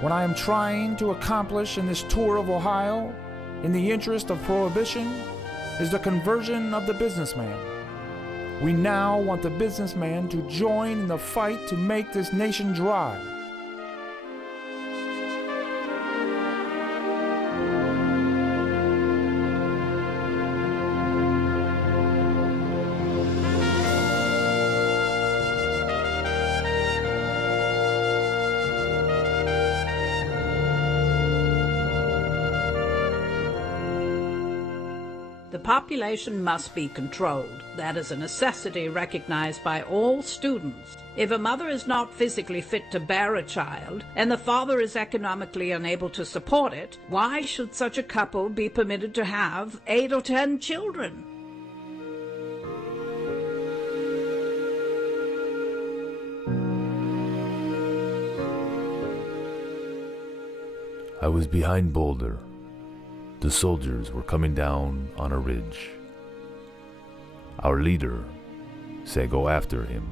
what I am trying to accomplish in this tour of Ohio, in the interest of prohibition, is the conversion of the businessman. We now want the businessman to join in the fight to make this nation dry. The population must be controlled. That is a necessity recognized by all students. If a mother is not physically fit to bear a child, and the father is economically unable to support it, why should such a couple be permitted to have 8 or 10 children? I was behind Boulder. The soldiers were coming down on a ridge. Our leader said go after him.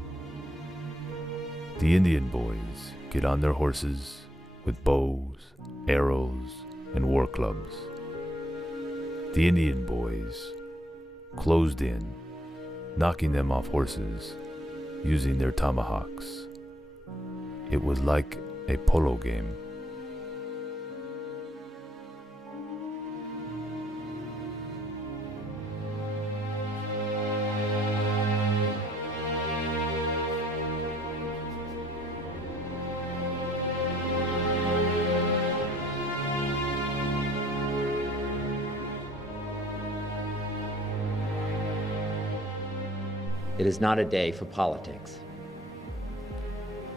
The Indian boys get on their horses with bows, arrows, and war clubs. The Indian boys closed in, knocking them off horses using their tomahawks. It was like a polo game. It is not a day for politics.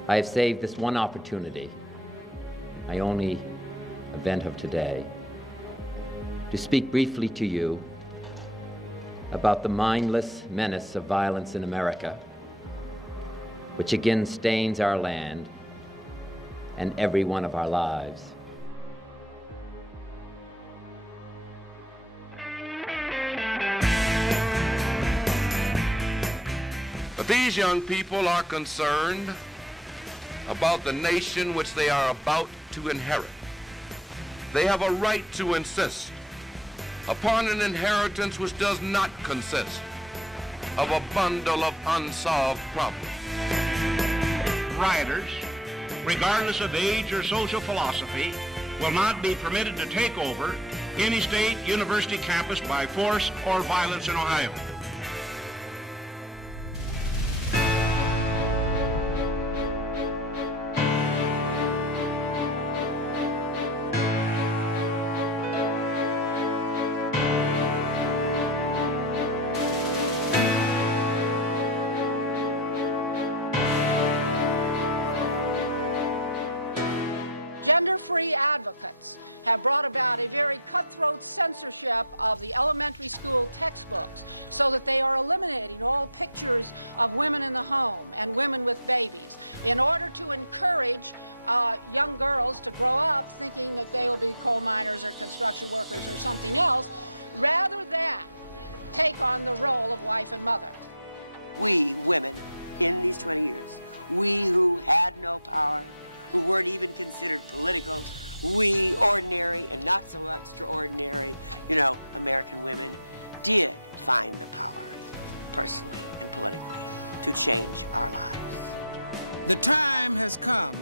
I have saved this one opportunity, my only event of today, to speak briefly to you about the mindless menace of violence in America, which again stains our land and every one of our lives. But these young people are concerned about the nation which they are about to inherit. They have a right to insist upon an inheritance which does not consist of a bundle of unsolved problems. Rioters, regardless of age or social philosophy, will not be permitted to take over any state university campus by force or violence in Ohio. Gender-free advocates have brought about a very cutthroat censorship of the elementary school textbooks so that they are eliminating all pictures of women in the home and women with babies in order to encourage young girls to grow up thinking that they will be coal miners or construction workers or something else, rather than take on the role of wife and mother. We women in these 20 years, we who had no power, who weren't even considered political, we ordinary and not so extraordinary, American women, did find the power, personally and politically, to change our lives. The time has come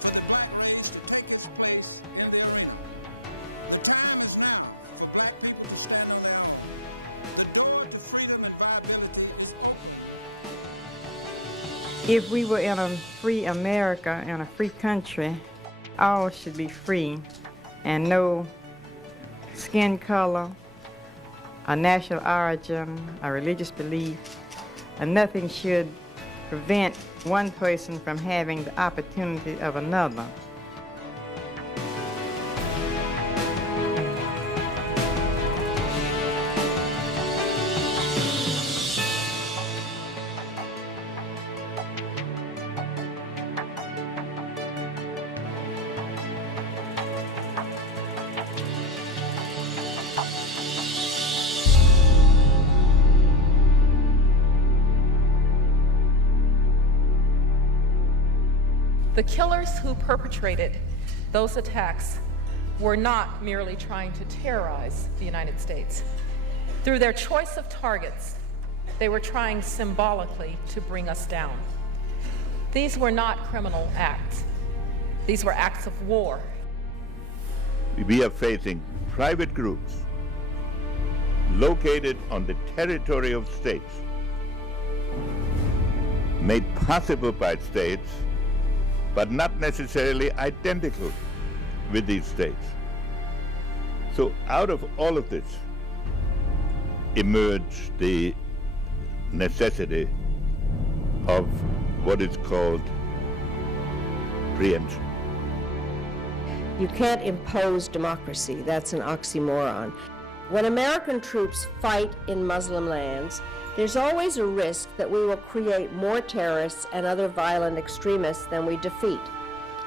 for the black race to take its place in the arena. The time is now for black people to stand on their own. The door to freedom and viability is open. If we were in a free America, in a free country, all should be free, and no skin color, a national origin, a religious belief, and nothing should prevent one person from having the opportunity of another. we are facing private groups located on the territory of states, made possible by states, but not necessarily identical with these states. So out of all of this emerged the necessity of what is called preemption. You can't impose democracy. That's an oxymoron. When American troops fight in Muslim lands, there's always a risk that we will create more terrorists and other violent extremists than we defeat.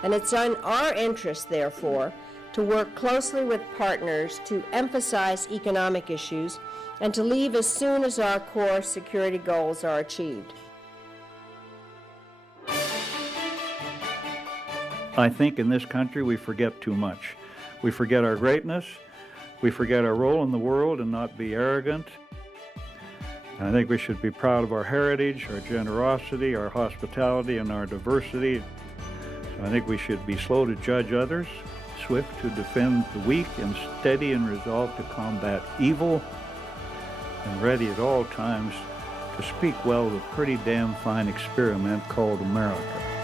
And it's in our interest, therefore, to work closely with partners to emphasize economic issues and to leave as soon as our core security goals are achieved. I think in this country we forget too much. We forget our greatness, we forget our role in the world and not be arrogant. I think we should be proud of our heritage, our generosity, our hospitality, and our diversity. I think we should be slow to judge others, swift to defend the weak, and steady in resolve to combat evil, and ready at all times to speak well of the pretty damn fine experiment called America.